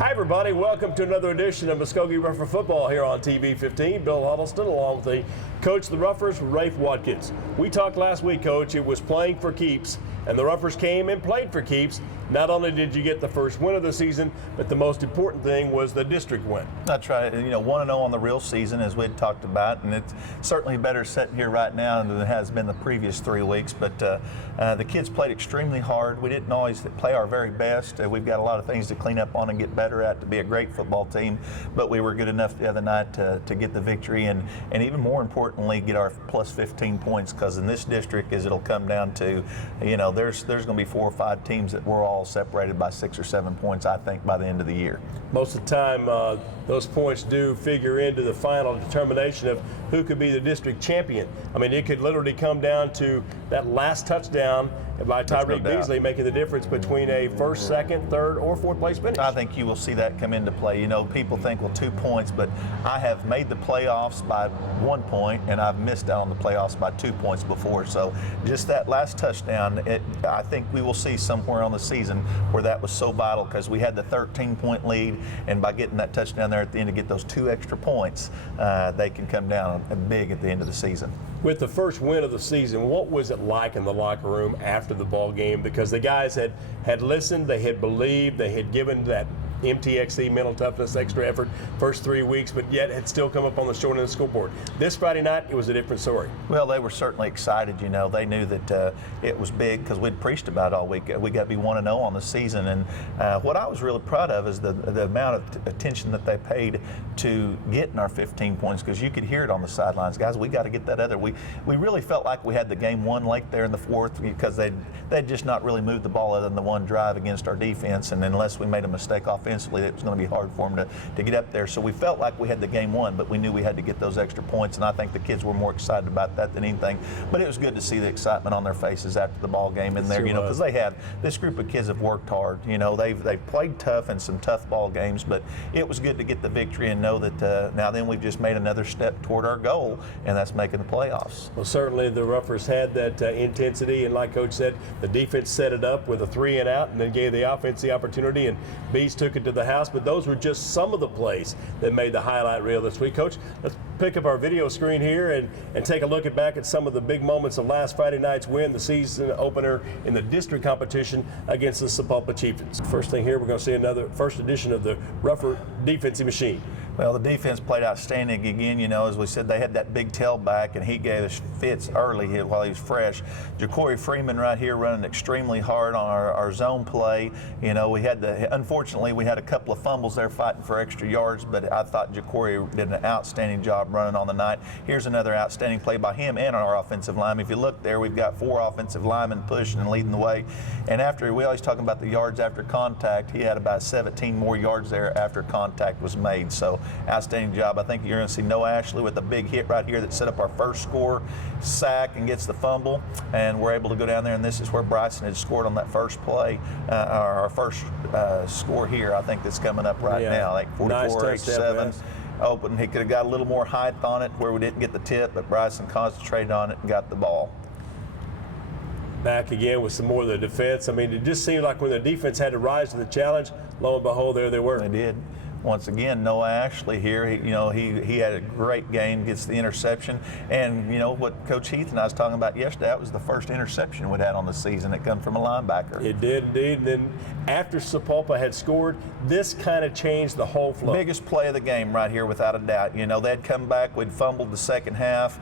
Hi, everybody. Welcome to another edition of Muskogee Rougher Football here on TV 15. Bill Huddleston along with the coach of the Roughers, Rafe Watkins. We talked last week, Coach. It was playing for keeps, and the Roughers came and played for keeps. Not only did you get the first win of the season, but the most important thing was the district win. That's right. 1-0 on the real season, as we had talked about, and it's certainly better sitting here right now than it has been the previous 3 weeks. But the kids played extremely hard. We didn't always play our very best. We've got a lot of things to clean up on and get better at to be a great football team. But we were good enough the other night to get the victory, and even more importantly, get our plus 15 points. Because in this district, as it'll come down to, there's going to be 4 or 5 teams that we're all separated by 6 or 7 points, I think, by the end of the year. Most of the time, those points do figure into the final determination of who could be the district champion. I mean, it could literally come down to that last touchdown by Tyreek Beasley making the difference between a first, second, third, or fourth place finish. I think you will see that come into play. People think, well, 2 points, but I have made the playoffs by 1 point, and I've missed out on the playoffs by 2 points before. So just that last touchdown, I think we will see somewhere on the season where that was so vital, because we had the 13-point lead, and by getting that touchdown there at the end to get those 2 extra points, they can come down big at the end of the season. With the first win of the season, what was it like in the locker room after the ball game? Because the guys had listened, they had believed, they had given that MTXC, mental toughness, extra effort, first 3 weeks, but yet had still come up on the short end of the scoreboard. This Friday night, it was a different story. Well, they were certainly excited. They knew that it was big because we'd preached about it all week. We got to be 1-0 on the season, and what I was really proud of is the amount of attention that they paid to getting our 15 points, because you could hear it on the sidelines. Guys, we got to get that other. We really felt like we had the game won late there in the fourth, because they'd just not really moved the ball other than the one drive against our defense, and unless we made a mistake offensively, it was going to be hard for them to get up there. So we felt like we had the game won, but we knew we had to get those extra points, and I think the kids were more excited about that than anything. But it was good to see the excitement on their faces after the ball game in there, because this group of kids have worked hard. They've played tough in some tough ball games, but it was good to get the victory and know that now then we've just made another step toward our goal, and that's making the playoffs. Well, certainly the Roughers had that intensity, and like Coach said, the defense set it up with a 3 and out, and then gave the offense the opportunity, and Bees took it to the house. But those were just some of the plays that made the highlight reel this week. Coach, let's pick up our video screen here and take a look back at some of the big moments of last Friday night's win, the season opener in the district competition against the Sapulpa Chieftains. First thing here, we're going to see another first edition of the Rougher defensive machine. Well, the defense played outstanding again. As we said, they had that big tailback, and he gave us fits early while he was fresh. Ja'Cory Freeman right here running extremely hard on our zone play. Unfortunately, we had a couple of fumbles there fighting for extra yards, but I thought Ja'Cory did an outstanding job running on the night. Here's another outstanding play by him and our offensive line. If you look there, we've got 4 offensive linemen pushing and leading the way. And we always talk about the yards after contact. He had about 17 more yards there after contact was made. So outstanding job. I think you're going to see Noah Ashley with a big hit right here that set up our first score, sack, and gets the fumble. And we're able to go down there, and this is where Bryson had scored on that first play, our first score here. I think that's coming up right now, like 44-87. Open. He could have got a little more height on it where we didn't get the tip, but Bryson concentrated on it and got the ball. Back again with some more of the defense. I mean, it just seemed like when the defense had to rise to the challenge, lo and behold, there they were. They did. Once again, Noah Ashley here, he had a great game, gets the interception. And, what Coach Heath and I was talking about yesterday, that was the first interception we'd had on the season. It come from a linebacker. It did, indeed. And then after Sapulpa had scored, this kind of changed the whole flow. Biggest play of the game right here, without a doubt. They'd come back, we'd fumbled the second half.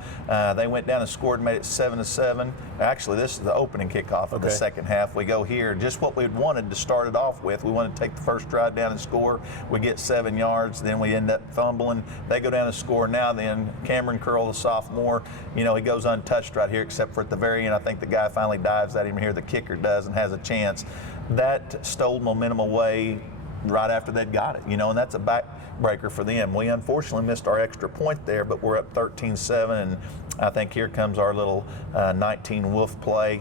They went down and scored, made it 7-7. Actually, this is the opening kickoff of the second half. We go here, just what we'd wanted to start it off with. We wanted to take the first drive down and score. We get 7 yards, then we end up fumbling. They go down and score. Now then, Cameron Curl, the sophomore, he goes untouched right here, except for at the very end. I think the guy finally dives at him here, the kicker does, and has a chance. That stole momentum away right after they'd got it, and that's a backbreaker for them. We unfortunately missed our extra point there, but we're up 13-7, and I think here comes our little 19 wolf play.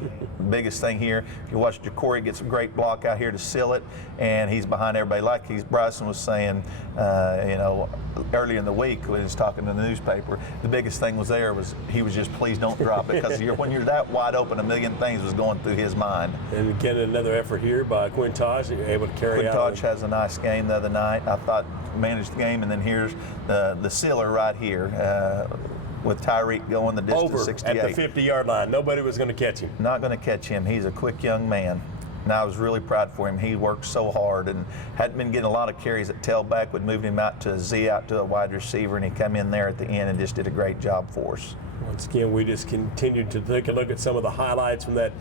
Biggest thing here, if you watch Jacory gets a great block out here to seal it, and he's behind everybody. Like Bryson was saying, earlier in the week when he was talking to the newspaper, the biggest thing was he was just, please don't drop it, because when you're that wide open, a million things was going through his mind. And again, another effort here by Quintage, able to carry out. Quintage has a nice game the other night. I thought managed the game, and then here's the sealer right here. With Tyreek going the distance over 68. At the 50-yard line. Nobody was going to catch him. Not going to catch him. He's a quick young man. And I was really proud for him. He worked so hard and hadn't been getting a lot of carries at tailback. We'd moved him out to a Z, out to a wide receiver, and he come in there at the end and just did a great job for us. Once again, we just continued to take a look at some of the highlights from that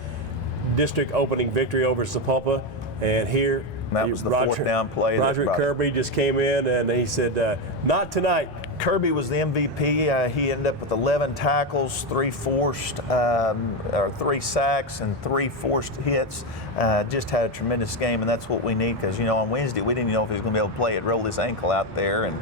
district opening victory over Sapulpa. And here, that was the fourth down play. Roger Kirby just came in and he said, not tonight. Kirby was the MVP. He ended up with 11 tackles, 3 sacks, and 3 forced hits. Just had a tremendous game, and that's what we need, because on Wednesday we didn't know if he was going to be able to play. It rolled his ankle out there, and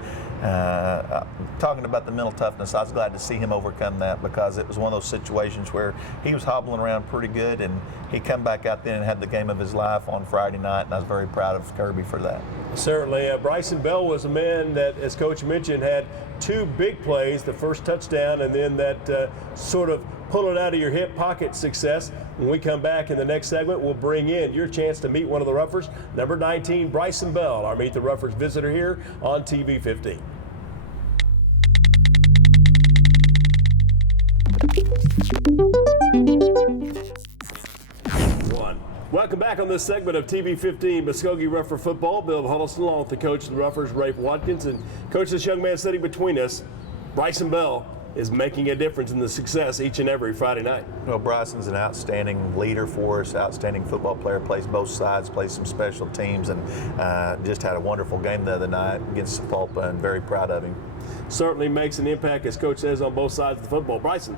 talking about the mental toughness, I was glad to see him overcome that, because it was one of those situations where he was hobbling around pretty good, and he come back out there and had the game of his life on Friday night, and I was very proud of Kirby for that. Certainly. Bryson Bell was a man that, as Coach mentioned, had 2 big plays, the first touchdown and then that sort of pull it out of your hip pocket success. When we come back in the next segment, we'll bring in your chance to meet one of the Roughers, number 19, Bryson Bell, our Meet the Roughers visitor here on TV 15. Welcome back on this segment of TV 15 Muskogee Rougher Football. Bill Huddleston along with the coach of the Roughers, Rafe Watkins. And coach, this young man sitting between us, Bryson Bell, is making a difference in the success each and every Friday night. Well, Bryson's an outstanding leader for us, outstanding football player, plays both sides, plays some special teams, and just had a wonderful game the other night against Sapulpa, and very proud of him. Certainly makes an impact, as coach says, on both sides of the football. Bryson,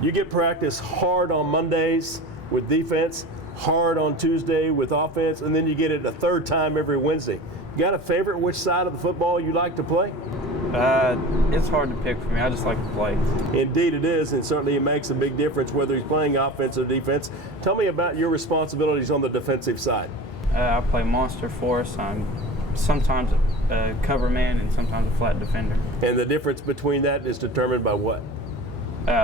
you get practice hard on Mondays with defense, hard on Tuesday with offense, and then you get it a third time every Wednesday. You got a favorite which side of the football you like to play? It's hard to pick for me. I just like to play. Indeed it is, and certainly it makes a big difference whether he's playing offense or defense. Tell me about your responsibilities on the defensive side. I play monster force. I'm sometimes a cover man and sometimes a flat defender. And the difference between that is determined by what?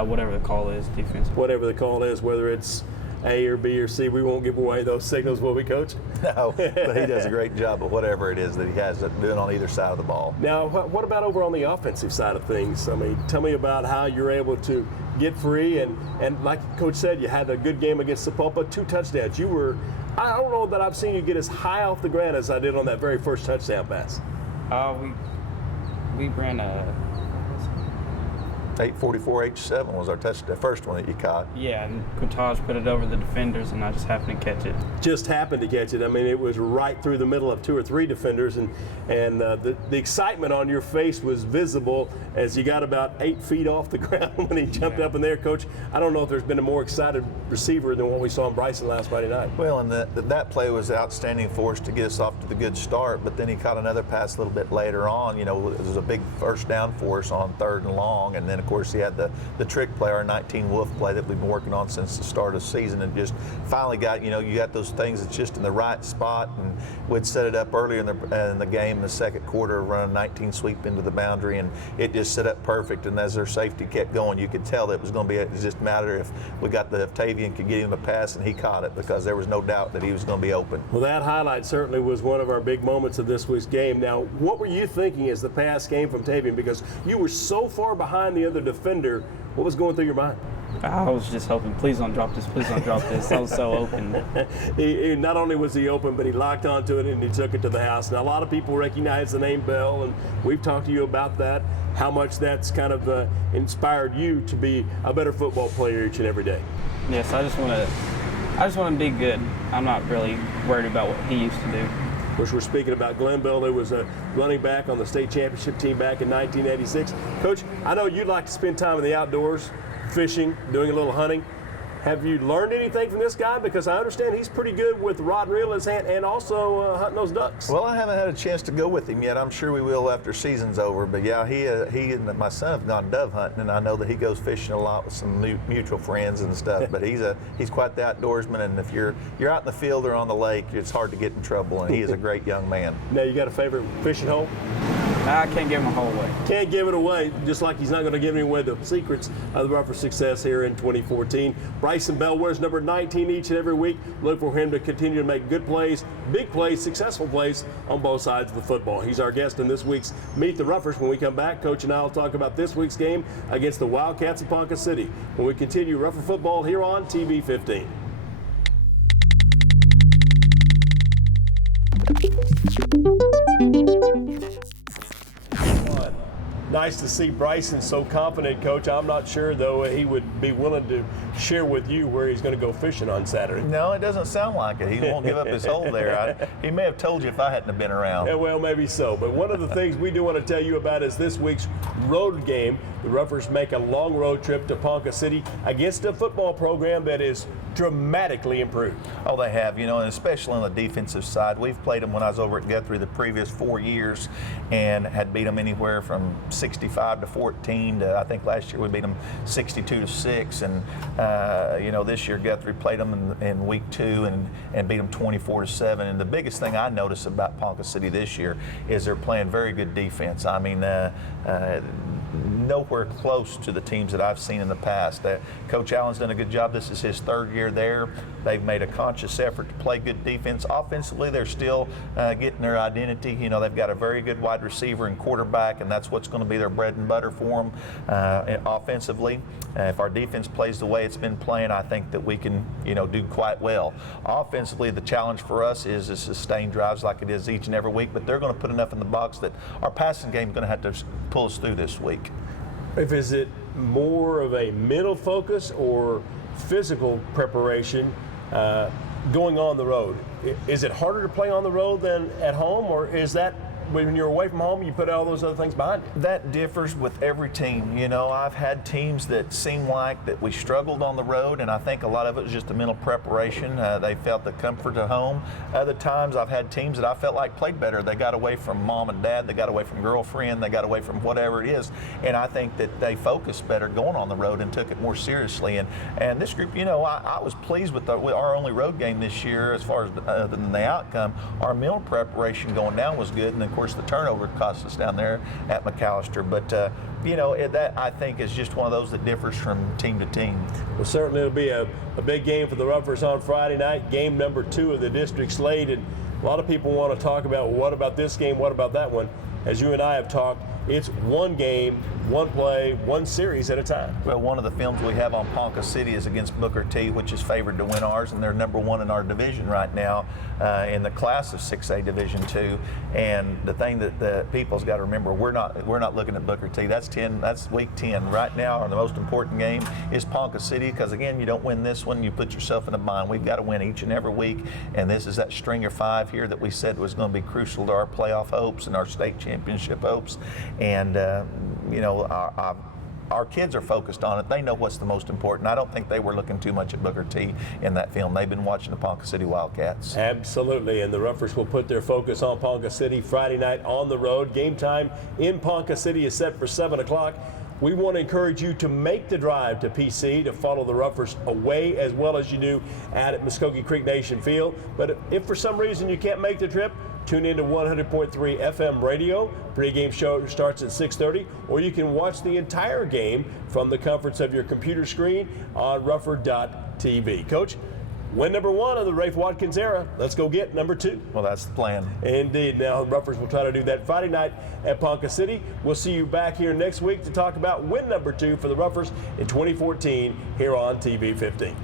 Whatever the call is, defense. Whatever the call is, whether it's A or B or C, we won't give away those signals, will we, Coach? No, but he does a great job of whatever it is that he has doing on either side of the ball. Now, what about over on the offensive side of things? I mean, tell me about how you're able to get free, and like Coach said, you had a good game against Sapulpa, 2 touchdowns. I don't know that I've seen you get as high off the ground as I did on that very first touchdown pass. We ran a 844 H7 was our touchdown, the first one that you caught. Yeah, and Quintage put it over the defenders, and I just happened to catch it. Just happened to catch it. I mean, it was right through the middle of 2 or 3 defenders, and the excitement on your face was visible as you got about 8 feet off the ground when he jumped up in there. Coach, I don't know if there's been a more excited receiver than what we saw in Bryson last Friday night. Well, and that play was outstanding for us to get us off to the good start, but then he caught another pass a little bit later on. It was a big first down for us on 3rd and long, and then of course he had the trick play, our 19 wolf play that we've been working on since the start of the season, and just finally got, you got those things that's just in the right spot, and we'd set it up earlier in the game in the second quarter, run a 19 sweep into the boundary, and it just set up perfect, and as their safety kept going, you could tell that it was going to be, it was just a matter if Tavian could get him a pass, and he caught it, because there was no doubt that he was going to be open. Well, that highlight certainly was one of our big moments of this week's game. Now, what were you thinking as the pass came from Tavian? Because you were so far behind the other defender. What was going through your mind? I was just hoping, please don't drop this, please don't drop this. I was so open. He not only was he open, but he locked onto it and he took it to the house. Now, a lot of people recognize the name Bell, and we've talked to you about that, how much that's kind of inspired you to be a better football player each and every day. Yes, I just want to be good. I'm not really worried about what he used to do. Of course, we're speaking about Glenn Bell, who was a running back on the state championship team back in 1986. Coach, I know you like to spend time in the outdoors, fishing, doing a little hunting. Have you learned anything from this guy? Because I understand he's pretty good with rod and reel in his hand and also hunting those ducks. Well, I haven't had a chance to go with him yet. I'm sure we will after season's over. But yeah, he and my son have gone dove hunting, and I know that he goes fishing a lot with some mutual friends and stuff. But he's quite the outdoorsman, and if you're out in the field or on the lake, it's hard to get in trouble. And he is a great young man. Now, you got a favorite fishing hole? I can't give him a whole away. Can't give it away, just like he's not going to give away the secrets of the Rougher success here in 2014. Bryson Bell wears number 19 each and every week. Look for him to continue to make good plays, big plays, successful plays on both sides of the football. He's our guest in this week's Meet the Roughers. When we come back, Coach and I will talk about this week's game against the Wildcats of Ponca City. When we continue Rougher football here on TV 15. Nice to see Bryson so confident, Coach. I'm not sure, though, he would be willing to share with you where he's going to go fishing on Saturday. No, it doesn't sound like it. He won't give up his hole there. He may have told you if I hadn't have been around. Yeah, well, maybe so. But one of the things we do want to tell you about is this week's road game. The Roughers make a long road trip to Ponca City against a football program that is dramatically improved. Oh, they have, and especially on the defensive side. We've played them when I was over at Guthrie the previous 4 years and had beat them anywhere from 65-14 to, I think last year we beat them 62-6. And, this year Guthrie played them in week 2 and beat them 24-7. And the biggest thing I notice about Ponca City this year is they're playing very good defense. I mean, nowhere close to the teams that I've seen in the past. Coach Allen's done a good job. This is his 3rd year there. They've made a conscious effort to play good defense. Offensively, they're still getting their identity. They've got a very good wide receiver and quarterback, and that's what's going to be their bread and butter for them offensively. If our defense plays the way it's been playing, I think that we can, do quite well. Offensively, the challenge for us is to sustain drives like it is each and every week, but they're going to put enough in the box that our passing game is going to have to pull us through this week. Is it more of a mental focus or physical preparation going on the road? Is it harder to play on the road than at home, or is that when you're away from home, you put all those other things behind you? That differs with every team. I've had teams that seem like that we struggled on the road, and I think a lot of it was just the mental preparation. They felt the comfort of home. Other times I've had teams that I felt like played better. They got away from mom and dad, they got away from girlfriend, they got away from whatever it is, and I think that they focused better going on the road and took it more seriously. And this group, I was pleased with our only road game this year as far as than the outcome. Our mental preparation going down was good, and of course the turnover cost us down there at McAllister. But that I think is just one of those that differs from team to team. Well, certainly it'll be a big game for the Roughers on Friday night, game number 2 of the district slate. And a lot of people want to talk about, what about this game, what about that one? As you and I have talked, it's one game, one play, one series at a time. Well, one of the films we have on Ponca City is against Booker T, which is favored to win ours, and they're number 1 in our division right now in the class of 6A Division II. And the thing that the people's got to remember, we're not looking at Booker T. That's week 10 right now. And the most important game is Ponca City, because again, you don't win this one, you put yourself in a bind. We've got to win each and every week, and this is that string of 5 here that we said was going to be crucial to our playoff hopes and our state championship hopes. And our kids are focused on it. They know what's the most important. I don't think they were looking too much at Booker T in that film. They've been watching the Ponca City Wildcats. Absolutely, and the Roughers will put their focus on Ponca City Friday night on the road. Game time in Ponca City is set for 7 o'clock. We want to encourage you to make the drive to PC to follow the Roughers away as well as you do at Muskogee Creek Nation Field. But if for some reason you can't make the trip, tune in to 100.3 FM radio. Pre-game show starts at 6:30, or you can watch the entire game from the comforts of your computer screen on RougherTV. Coach, win number 1 of the Rafe Watkins era. Let's go get number 2. Well, that's the plan. Indeed. Now, Roughers will try to do that Friday night at Ponca City. We'll see you back here next week to talk about win number 2 for the Roughers in 2014 here on TV 15.